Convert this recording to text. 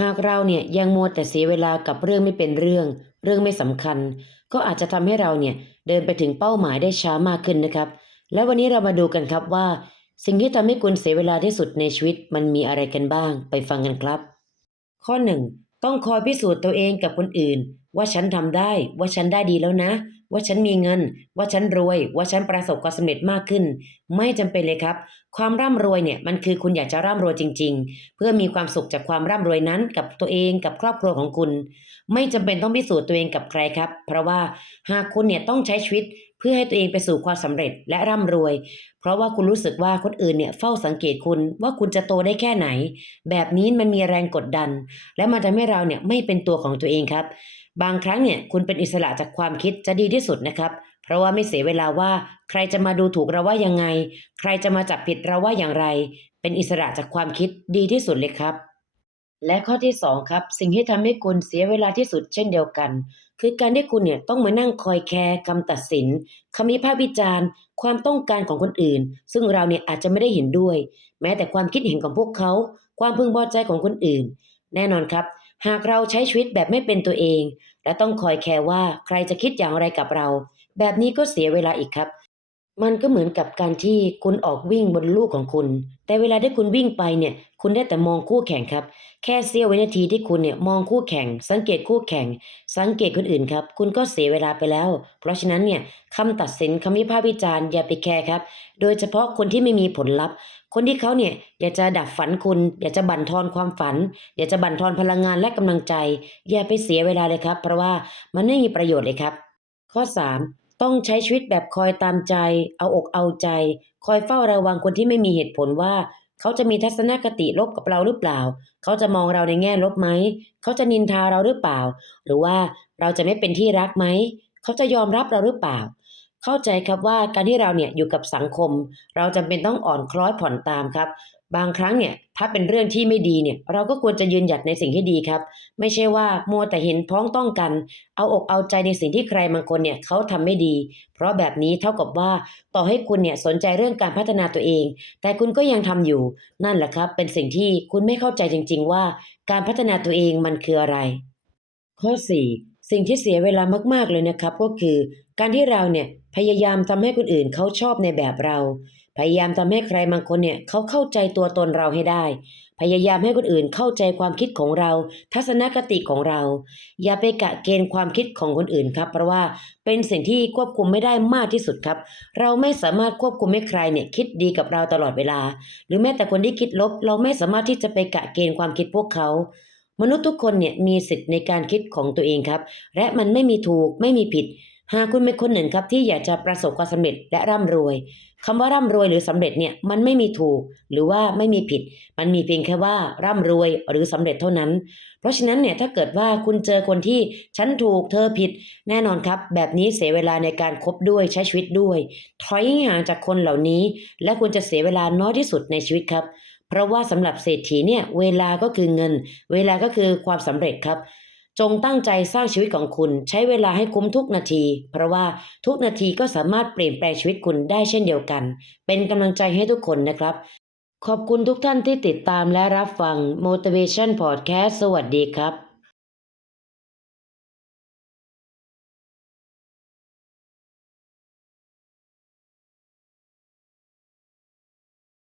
หากเราเนี่ยยังมัวแต่เสียเวลากับเรื่องไม่เป็นเรื่อง เรื่องไม่สำคัญ ก็อาจจะทำให้เราเนี่ยเดินไปถึงเป้าหมายได้ช้ามากขึ้นนะครับ และวันนี้เรามาดูกันครับว่า สิ่งที่ทำให้คุณเสียเวลาที่สุดในชีวิตมันมีอะไรกันบ้าง ไปฟังกันครับ ข้อหนึ่ง ต้องคอยพิสูจน์ตัวเองกับคนอื่น ว่าฉันทำได้ ว่าฉันได้ดีแล้วนะ ว่าฉันมีเงิน ว่าฉันรวย ว่าฉันประสบความสำเร็จมากขึ้น ไม่จำเป็นเลยครับ ความร่ำรวยเนี่ยมันคือคุณอยากจะร่ำรวยจริง ๆ เพื่อมีความสุขจากความร่ำรวยนั้นกับตัวเองกับครอบครัวของคุณ ไม่จำเป็นต้องพิสูจน์ตัวเองกับใครครับ เพราะว่าหากคุณเนี่ยต้องใช้ชีวิต เพื่อให้ตัวเองไปสู่ความสำเร็จและร่ำรวย เพราะว่าคุณรู้สึกว่าคนอื่นเนี่ยเฝ้าสังเกตคุณว่าคุณจะโตได้แค่ไหน แบบนี้มันมีแรงกดดัน และมันทำให้เราเนี่ยไม่เป็นตัวของตัวเองครับ บางครั้งเนี่ยคุณเป็นอิสระจากความคิดจะดีที่สุดนะครับ เพราะว่าไม่เสียเวลาว่า ใครจะมาดูถูกเราว่ายังไง ใครจะมาจับผิดเราว่าอย่างไร เป็นอิสระจากความคิดดีที่สุดเลยครับ และข้อที่สองครับสิ่งที่ทำให้คุณเสียเวลาที่สุดเช่นเดียวกัน คือการที่คุณเนี่ยต้องมานั่งคอยแคร์คำตัดสินคำวิพากษ์วิจารณ์ ความต้องการของคนอื่น ซึ่งเราเนี่ยอาจจะไม่ได้เห็นด้วย แม้แต่ความคิดเห็นของพวกเขา ความพึงพอใจของคนอื่น แน่นอนครับ หากเราใช้ชีวิตแบบไม่เป็นตัวเอง และต้องคอยแคร์ว่าใครจะคิดอย่างไรกับเรา แบบนี้ก็เสียเวลาอีกครับ มันก็เหมือนกับการที่คุณออกวิ่งบนลูกของคุณ แต่เวลาที่คุณวิ่งไปเนี่ย คุณได้แต่มองคู่แข่งครับ แค่เสี้ยววินาทีที่คุณเนี่ยมองคู่แข่ง สังเกตคู่แข่ง สังเกตคนอื่นครับ คุณก็เสียเวลาไปแล้ว เพราะฉะนั้นเนี่ยคำตัดสินคำวิพากษ์วิจารณ์อย่าไปแคร์ครับ โดยเฉพาะคนที่ไม่มีผลลัพธ์ คนที่เขาเนี่ยอยากจะดับฝันคุณ อยากจะบั่นทอนความฝัน อยากจะบั่นทอนพลังงานและกำลังใจ อย่าไปเสียเวลาเลยครับ เพราะว่ามันไม่มีประโยชน์เลยครับ ข้อ 3 ต้องใช้ชีวิตแบบคอยตามใจ เอาอกเอาใจ คอยเฝ้าระวังคนที่ไม่มีเหตุผลว่า เขาจะมีทัศนคติลบกับเราหรือเปล่า เขาจะมองเราในแง่ลบไหม เขาจะนินทาเราหรือเปล่า หรือว่าเราจะไม่เป็นที่รักไหม เขาจะยอมรับเราหรือเปล่า เข้าใจครับว่าการที่เราเนี่ยอยู่กับสังคม เราจำเป็นต้องอ่อนคล้อยผ่อนตามครับ บางครั้งเนี่ยถ้าเป็นเรื่องที่ไม่ดีเนี่ยเราก็ควรจะยืนหยัดในสิ่งที่ดีครับ ไม่ใช่ว่ามัวแต่เห็นพ้องต้องกัน เอาอกเอาใจในสิ่งที่ใครบางคนเนี่ยเขาทำไม่ดี เพราะแบบนี้เท่ากับว่าต่อให้คุณเนี่ยสนใจเรื่องการพัฒนาตัวเอง แต่คุณก็ยังทำอยู่ นั่นแหละครับ เป็นสิ่งที่คุณไม่เข้าใจจริง ๆ ว่า การพัฒนาตัวเองมันคืออะไร ข้อ 4 สิ่งที่เสียเวลามากๆเลยนะครับก็คือ การที่เราเนี่ยพยายามทำให้คนอื่นเขาชอบในแบบเรา พยายามทำให้ใครบางคนเนี่ยเขาเข้าใจตัวตนเราให้ได้ พยายามให้คนอื่นเข้าใจความคิดของเรา ทัศนคติของเรา อย่าไปกะเกณฑ์ความคิดของคนอื่นครับ เพราะว่าเป็นสิ่งที่ควบคุมไม่ได้มากที่สุดครับ เราไม่สามารถควบคุมให้ใครเนี่ยคิดดีกับเราตลอดเวลา หรือแม้แต่คนที่คิดลบ เราไม่สามารถที่จะไปกะเกณฑ์ความคิดพวกเขามนุษย์ทุกคนเนี่ยมีสิทธิ์ในการคิดของตัวเองครับ และมันไม่มีถูกไม่มีผิด หากคุณเป็นคนหนึ่งครับที่อยากจะประสบความสำเร็จและร่ำรวย คำว่าร่ำรวยหรือสำเร็จเนี่ยมันไม่มีถูกหรือว่าไม่มีผิด มันมีเพียงแค่ว่าร่ำรวยหรือสำเร็จเท่านั้น เพราะฉะนั้นเนี่ยถ้าเกิดว่าคุณเจอคนที่ฉันถูกเธอผิด แน่นอนครับ แบบนี้เสียเวลาในการคบด้วยใช้ชีวิตด้วย ถอยห่างจากคนเหล่านี้ และคุณจะเสียเวลาน้อยที่สุดในชีวิตครับ เพราะว่าสำหรับเศรษฐีเนี่ยเวลาก็คือเงิน เวลาก็คือความสำเร็จครับ จงตั้งใจสร้างชีวิตของคุณใช้เวลาให้คุ้มทุกนาที เพราะว่าทุกนาทีก็สามารถเปลี่ยนแปลงชีวิตคุณได้เช่นเดียวกัน เป็นกำลังใจให้ทุกคนนะครับ ขอบคุณทุกท่านที่ติดตามและรับฟัง Motivation Podcast สวัสดีครับ